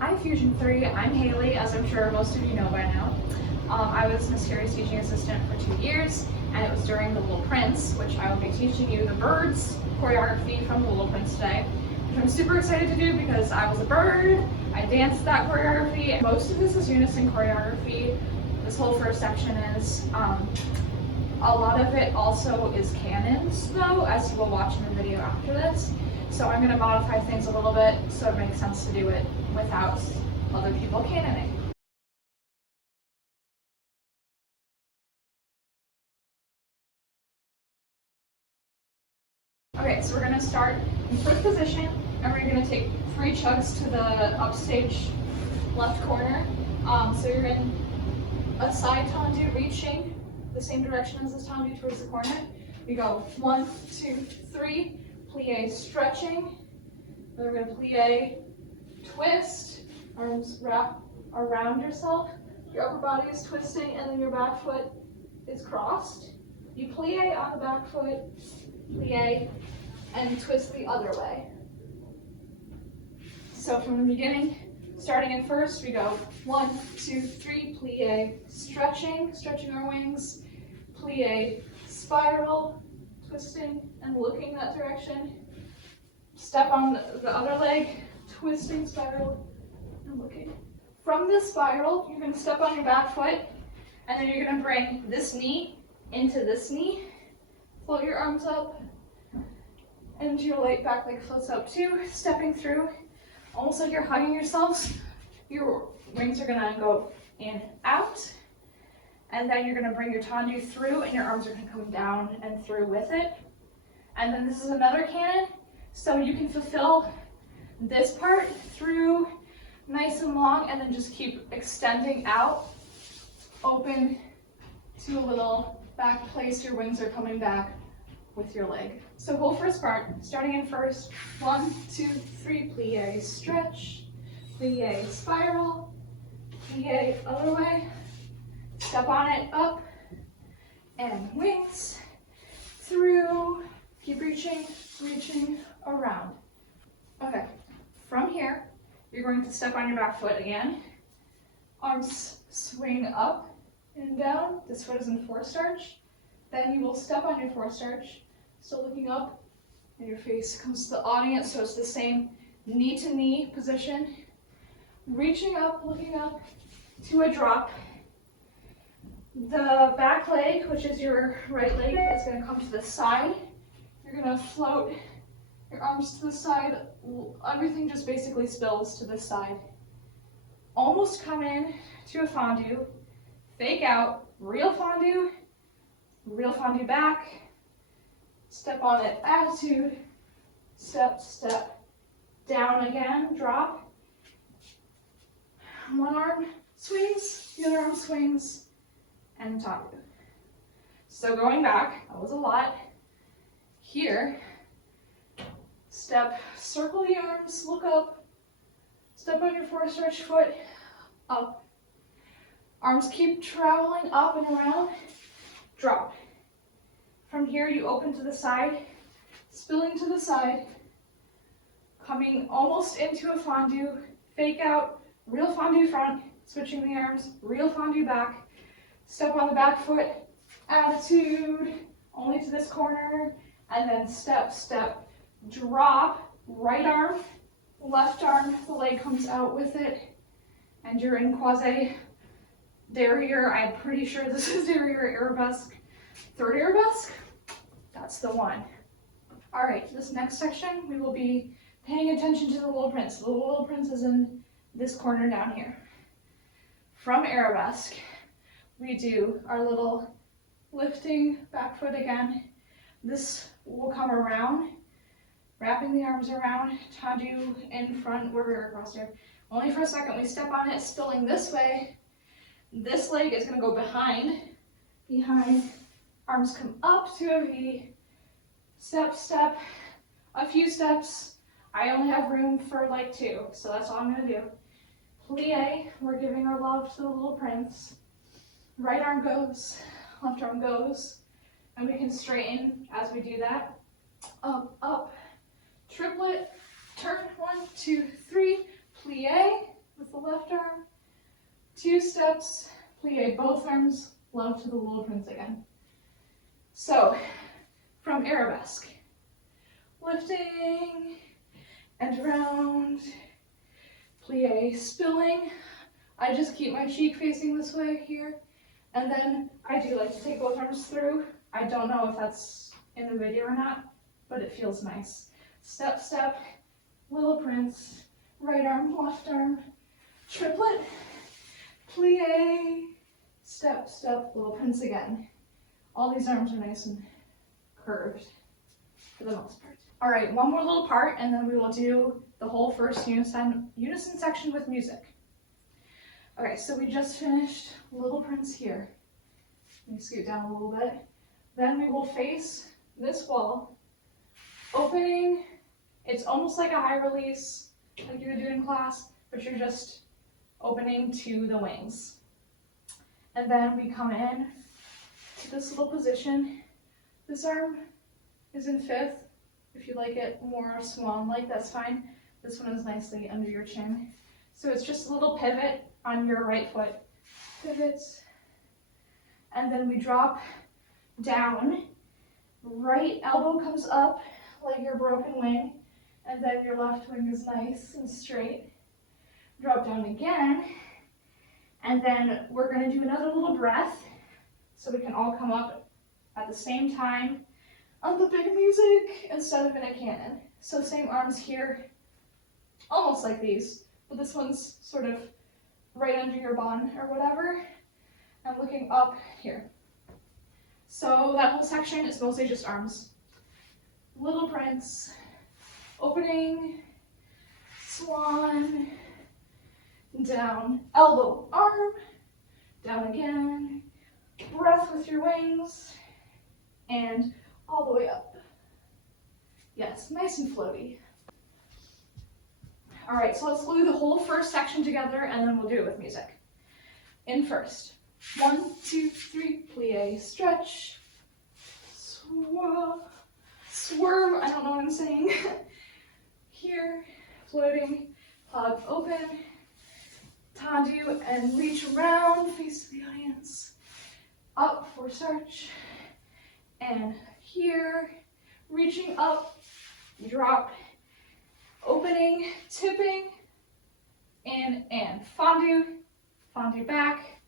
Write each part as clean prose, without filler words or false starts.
Hi Fusion 3, I'm Haley, as I'm sure most of you know by now. I was Miss Karrie's teaching assistant for 2 years, and it was during The Little Prince, which I will be teaching you the birds choreography from The Little Prince today, which I'm super excited to do because I was a bird, I danced that choreography. Most of this is unison choreography. This whole first section is. A lot of it also is cannons though, as you will watch in the video after this. So I'm going to modify things a little bit so it makes sense to do it without other people cannoning. Okay, so we're going to start in first position and we're going to take 3 chugs to the upstage left corner. So you're in a side tendu reaching the same direction as this tendu towards the corner. We go 1, 2, 3, plie stretching. Then we're going to plie, twist, arms wrap around yourself. Your upper body is twisting and then your back foot is crossed. You plie on the back foot, plie, and twist the other way. So from the beginning, starting in first, we go 1, 2, 3, plie, stretching our wings, plie, spiral, twisting and looking that direction. Step on the other leg, twisting, spiral, and looking. From this spiral, you're going to step on your back foot, and then you're going to bring this knee into this knee. Float your arms up, and your light back leg floats up too, stepping through. Almost like you're hugging yourselves. Your wings are going to go in, out, and then you're going to bring your tendu through, and your arms are going to come down and through with it. And then this is another cannon, so you can fulfill this part through nice and long, and then just keep extending out, open to a little back place. Your wings are coming back with your leg. So whole first part, starting in first, 1, 2, 3, plie, stretch, plie, spiral, plie, other way, step on it, up, and wings, through, keep reaching, around. Okay, from here, you're going to step on your back foot again, arms swing up and down, this foot is in 4-starch, then you will step on your 4-starch, still looking up, and your face comes to the audience, so it's the same knee to knee position, reaching up, looking up to a drop. The back leg, which is your right leg, is going to come to the side. You're going to float your arms to the side. Everything just basically spills to the side. Almost come in to a fondu, fake out, real fondu back, step on it, attitude, step, down again, drop. One arm swings, the other arm swings, and tendu. So going back, that was a lot. Here, step, circle the arms, look up, step on your 4-starch foot, up. Arms keep traveling up and around, drop. From here, you open to the side, spilling to the side, coming almost into a fondu, fake out, real fondu front, switching the arms, real fondu back, step on the back foot, attitude, only to this corner, and then step, drop, right arm, left arm, the leg comes out with it, and you're in quasi derriere. I'm pretty sure this is derriere arabesque. Third arabesque? That's the one. All right, this next section, we will be paying attention to the Little Prince. The Little Prince is in this corner down here. From arabesque, we do our little lifting back foot again. This will come around, wrapping the arms around, tendu in front, we're very across here. Only for a second, we step on it, spilling this way. This leg is gonna go behind, arms come up to a V, step, a few steps. I only have room for like 2, so that's all I'm gonna do. Plie, we're giving our love to the Little Prince. Right arm goes, left arm goes, and we can straighten as we do that. Up, triplet, turn, 1, 2, 3, plie, 2 steps, plie both arms, love to the little prince again. So, from arabesque, lifting and around, plie, spilling. I just keep my cheek facing this way here, and then I do like to take both arms through. I don't know if that's in the video or not, but it feels nice. Step, step, little prince, right arm, left arm, triplet, plie, step, step, little prince again. All these arms are nice and curved for the most part. All right, one more little part, and then we will do the whole first unison section with music. Okay, so we just finished Little Prince here. Let me scoot down a little bit. Then we will face this wall, opening. It's almost like a high release, like you would do in class, but you're just opening to the wings. And then we come in to this little position. This arm is in 5th. If you like it more swan-like, that's fine. This one is nicely under your chin. So it's just a little pivot on your right foot. Pivots. And then we drop down. Right elbow comes up like your broken wing. And then your left wing is nice and straight. Drop down again. And then we're going to do another little breath so we can all come up at the same time on the big music instead of in a cannon. So same arms here, almost like these, but this one's sort of right under your bun or whatever. I'm looking up here. So that whole section is mostly just arms. Little Prince, opening, swan, down, elbow, arm, down again, breath with your wings, and all the way up. Yes, nice and floaty. All right, so let's glue the whole first section together and then we'll do it with music. In first. 1, 2, 3, plie, stretch, swerve, swerve, I don't know what I'm saying. Here, floating, hug open, tendu, and reach around, face to the audience. Up for search, and here, reaching up, drop, opening, tipping, and fondue, fondue back,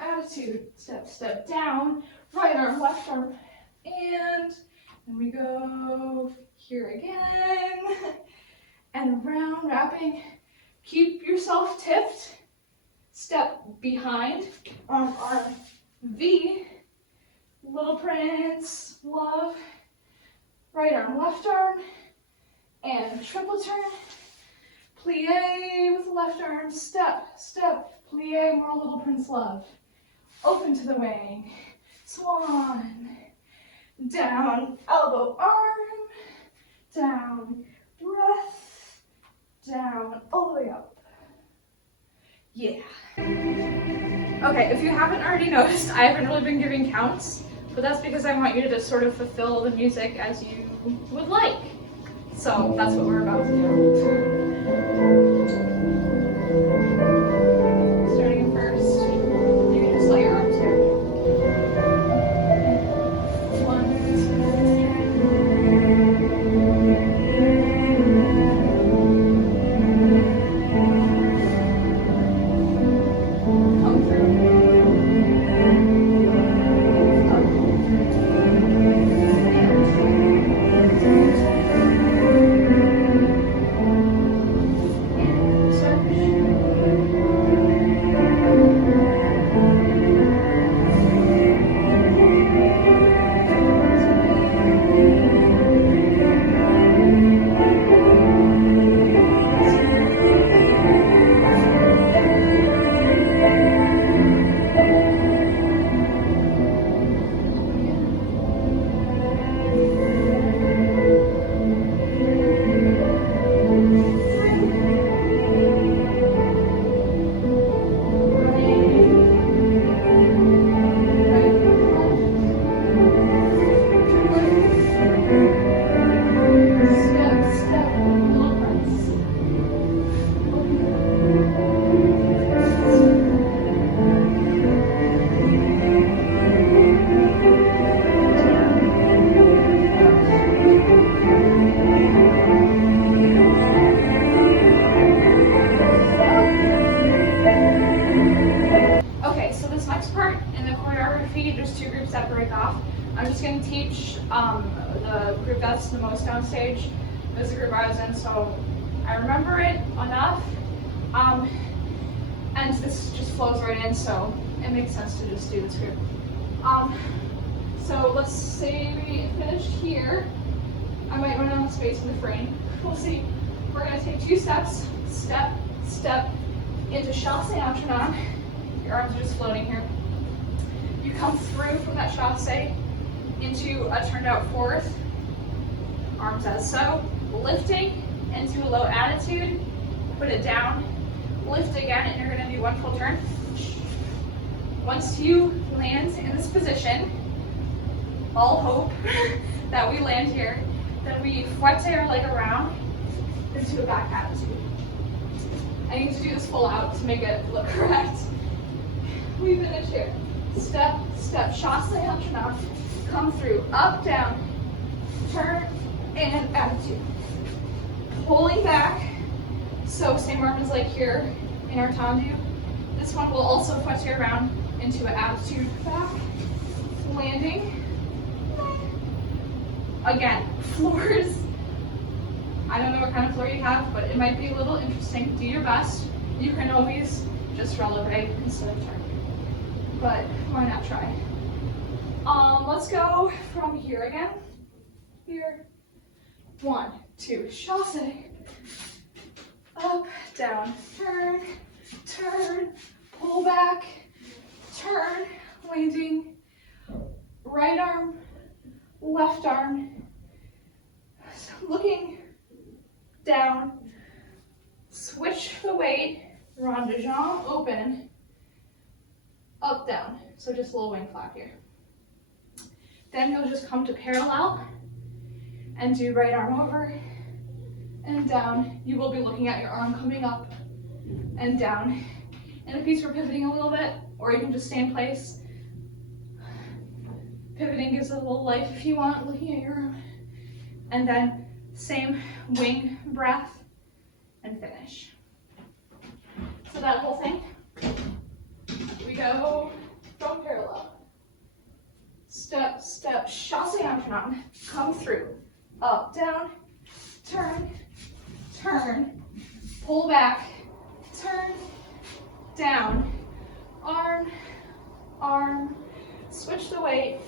attitude, step, step down, right arm, left arm, and we go here again, and around, wrapping, keep yourself tipped, step behind, arm, V, Little Prince, love, right arm, left arm, and triple turn, plie with the left arm, step, step, plie, more Little Prince love, open to the wing, swan, down, elbow, arm, down, breath, down, all the way up. Yeah. Okay, if you haven't already noticed, I haven't really been giving counts, but that's because I want you to just sort of fulfill the music as you would like. So that's what we're about to do. Starting first, you can just let your arms go. 1, 2, come through. that break off. I'm just going to teach the group that's the most downstage. This is the group I was in, so I remember it enough. And this just flows right in, so it makes sense to just do this group. So let's say we finished here. I might run out of space in the frame. We'll see. We're going to take 2 steps, step, step, into chassé entraînant. Your arms are just floating here. You come through from that chassé into a turned out fourth. Arms as so. Lifting into a low attitude. Put it down. Lift again, and you're going to do 1 full turn. Once you land in this position, all hope that we land here, then we fouette our leg around into a back attitude. I need to do this full out to make it look correct. We finish here. Step, step, chassé entraînant. Come through, up, down, turn, and attitude. Pulling back. So same arm as like here in our tendu. This one will also fouette around into an attitude back. Landing. Again, floors. I don't know what kind of floor you have, but it might be a little interesting. Do your best. You can always just releve instead of turn. But why not try? Let's go from here again. Here. 1, 2, chassé. Up, down, turn, turn, pull back, turn, landing, right arm, left arm, looking down, switch the weight, rond de jambe, open, up, down. So just a little wing flap here. Then you'll just come to parallel and do right arm over and down. You will be looking at your arm coming up and down. In a piece we're pivoting a little bit, or you can just stay in place. Pivoting gives it a little life if you want, looking at your arm. And then same wing breath and finish. So that whole thing, we go from parallel. Step, step, chassé entraînant. Come through. Up, down, turn, turn, pull back, turn, down, arm, arm, switch the weight,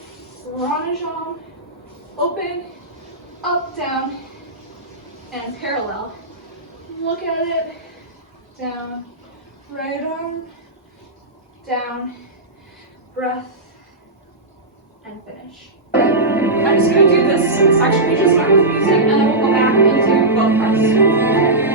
rond de jambe, open, up, down, and parallel. Look at it, down, right arm, down, breath, and finish. I'm just going to do this section we just started with music, and then we'll go back into both parts.